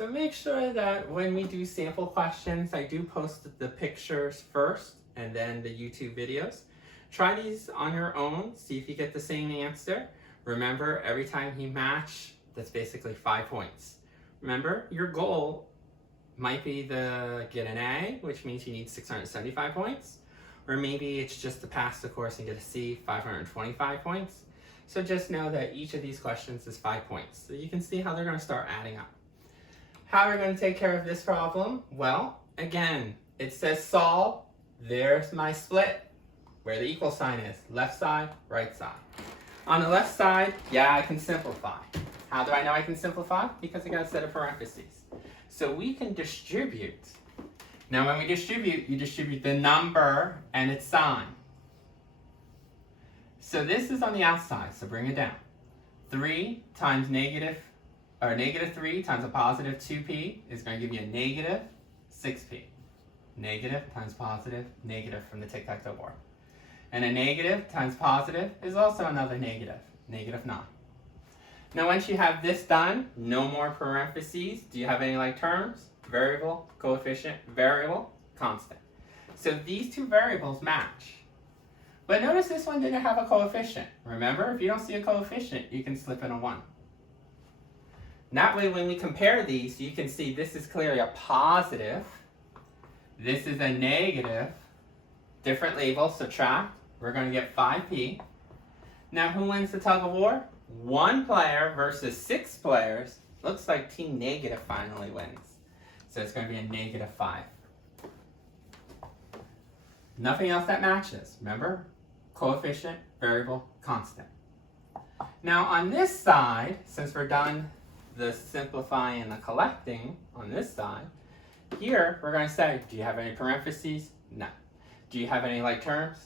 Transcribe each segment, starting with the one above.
So make sure that when we do sample questions, I do post the pictures first and then the YouTube videos. Try these on your own, see if you get the same answer. Remember, every time you match, that's basically 5 points. Remember, your goal might be to get an A, which means you need 675 points. Or maybe it's just to pass the course and get a C, 525 points. So just know that each of these questions is 5 points. So you can see how they're going to start adding up. How are we going to take care of this problem? Well, again, it says solve. There's my split, where the equal sign is. Left side, right side. On the left side, yeah, I can simplify. How do I know I can simplify? Because I got a set of parentheses. So we can distribute. Now when we distribute, you distribute the number and its sign. So this is on the outside, so bring it down. 3 times negative 3 times a positive 2p is going to give you a negative 6p. Negative times positive, negative from the tic-tac-toe board. And a negative times positive is also another negative, negative 9. Now once you have this done, no more parentheses. Do you have any like terms? Variable, coefficient, variable, constant. So these two variables match. But notice this one didn't have a coefficient. Remember, if you don't see a coefficient, you can slip in a 1. That way when we compare these, you can see this is clearly a positive. This is a negative. Different labels, subtract. We're going to get 5p. Now who wins the tug of war? 1 player versus 6 players. Looks like team negative finally wins. So it's going to be a negative 5. Nothing else that matches. Remember? Coefficient, variable, constant. Now on this side, since we're done the simplifying and the collecting on this side, here we're going to say, do you have any parentheses? No. Do you have any like terms?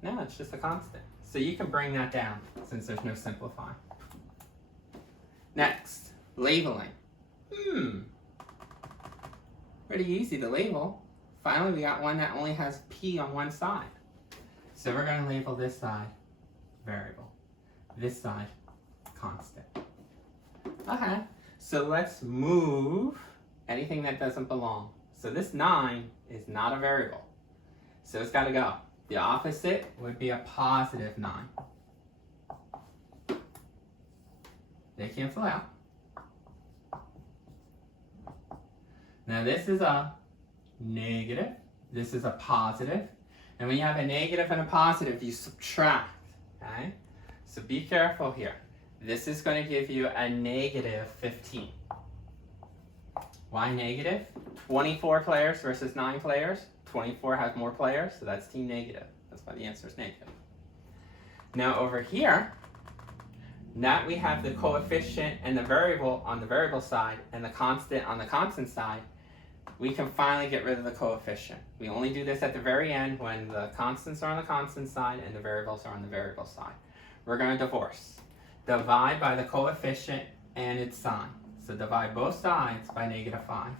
No, it's just a constant. So you can bring that down since there's no simplifying. Next, labeling. Pretty easy to label. Finally, we got one that only has p on one side. So we're going to label this side variable, this side constant. Okay, so let's move anything that doesn't belong. So this 9 is not a variable. So it's got to go. The opposite would be a positive 9. They cancel out. Now this is a negative. This is a positive. And when you have a negative and a positive, you subtract. Okay? So be careful here. This is going to give you a negative 15. Why negative? 24 players versus 9 players. 24 has more players, so that's team negative. That's why the answer is negative. Now over here, now we have the coefficient and the variable on the variable side and the constant on the constant side. We can finally get rid of the coefficient. We only do this at the very end when the constants are on the constant side and the variables are on the variable side. We're going to divorce. Divide by the coefficient and its sign. So divide both sides by negative 5.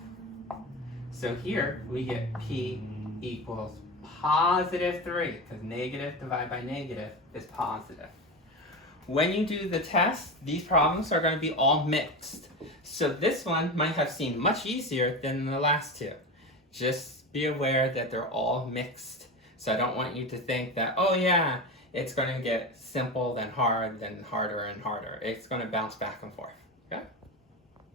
So here we get p equals positive 3, because negative divided by negative is positive. When you do the test, these problems are going to be all mixed. So this one might have seemed much easier than the last two. Just be aware that they're all mixed. So I don't want you to think that, oh yeah, it's going to get simple, then hard, then harder and harder. It's going to bounce back and forth.